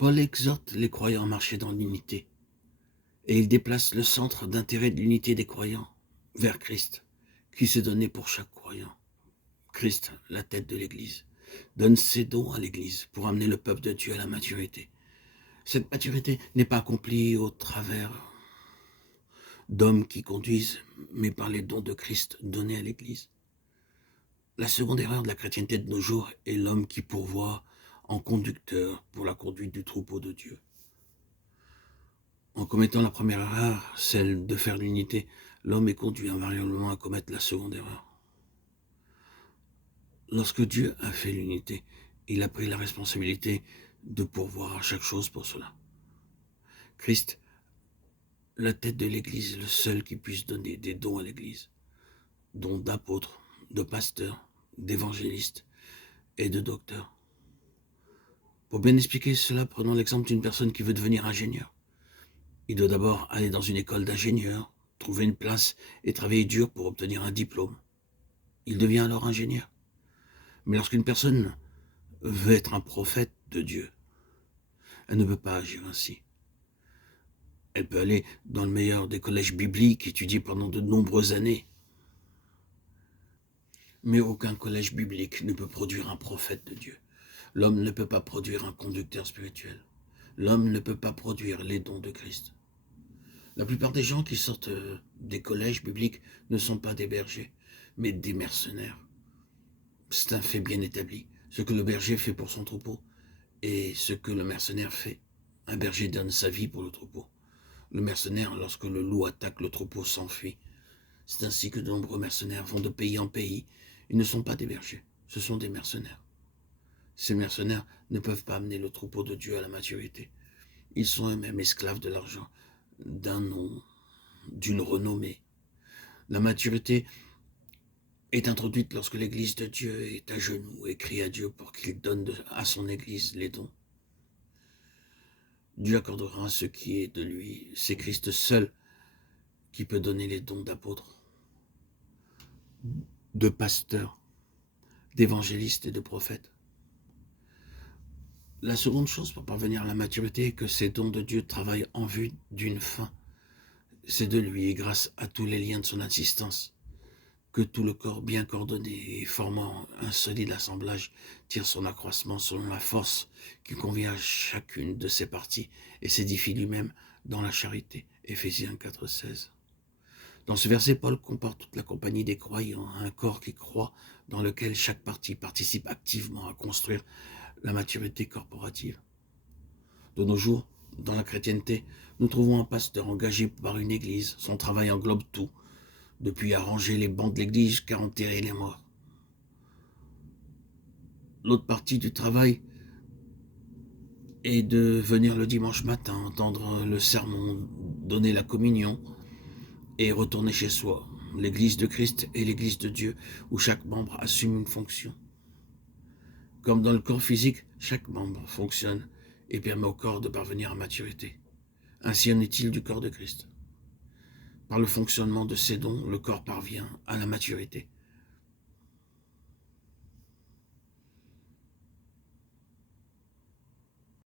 Paul exhorte les croyants à marcher dans l'unité, et il déplace le centre d'intérêt de l'unité des croyants vers Christ, qui s'est donné pour chaque croyant. Christ, la tête de l'Église, donne ses dons à l'Église pour amener le peuple de Dieu à la maturité. Cette maturité n'est pas accomplie au travers d'hommes qui conduisent, mais par les dons de Christ donnés à l'Église. La seconde erreur de la chrétienté de nos jours est l'homme qui pourvoit en conducteur pour la conduite du troupeau de Dieu. En commettant la première erreur, celle de faire l'unité, l'homme est conduit invariablement à commettre la seconde erreur. Lorsque Dieu a fait l'unité, il a pris la responsabilité de pourvoir à chaque chose pour cela. Christ, la tête de l'Église, le seul qui puisse donner des dons à l'Église, dons d'apôtres, de pasteurs, d'évangélistes et de docteurs. Pour bien expliquer cela, prenons l'exemple d'une personne qui veut devenir ingénieur. Il doit d'abord aller dans une école d'ingénieur, trouver une place et travailler dur pour obtenir un diplôme. Il devient alors ingénieur. Mais lorsqu'une personne veut être un prophète de Dieu, elle ne peut pas agir ainsi. Elle peut aller dans le meilleur des collèges bibliques, étudier pendant de nombreuses années. Mais aucun collège biblique ne peut produire un prophète de Dieu. L'homme ne peut pas produire un conducteur spirituel. L'homme ne peut pas produire les dons de Christ. La plupart des gens qui sortent des collèges bibliques ne sont pas des bergers, mais des mercenaires. C'est un fait bien établi. Ce que le berger fait pour son troupeau et ce que le mercenaire fait. Un berger donne sa vie pour le troupeau. Le mercenaire, lorsque le loup attaque le troupeau, s'enfuit. C'est ainsi que de nombreux mercenaires vont de pays en pays. Ils ne sont pas des bergers, ce sont des mercenaires. Ces mercenaires ne peuvent pas amener le troupeau de Dieu à la maturité. Ils sont eux-mêmes esclaves de l'argent, d'un nom, d'une renommée. La maturité est introduite lorsque l'Église de Dieu est à genoux et crie à Dieu pour qu'il donne à son Église les dons. Dieu accordera ce qui est de lui. C'est Christ seul qui peut donner les dons d'apôtres, de pasteurs, d'évangélistes et de prophètes. La seconde chose pour parvenir à la maturité est que ces dons de Dieu travaillent en vue d'une fin. C'est de lui et grâce à tous les liens de son assistance que tout le corps bien coordonné et formant un solide assemblage tire son accroissement selon la force qui convient à chacune de ses parties et s'édifie lui-même dans la charité. Éphésiens 4,16. Dans ce verset, Paul compare toute la compagnie des croyants à un corps qui croît dans lequel chaque partie participe activement à construire la maturité corporative. De nos jours, dans la chrétienté, nous trouvons un pasteur engagé par une église. Son travail englobe tout, depuis arranger les bancs de l'église jusqu'à enterrer les morts. L'autre partie du travail est de venir le dimanche matin, entendre le sermon, donner la communion et retourner chez soi. L'église de Christ est l'église de Dieu où chaque membre assume une fonction. Comme dans le corps physique, chaque membre fonctionne et permet au corps de parvenir à maturité. Ainsi en est-il du corps de Christ. Par le fonctionnement de ses dons, le corps parvient à la maturité.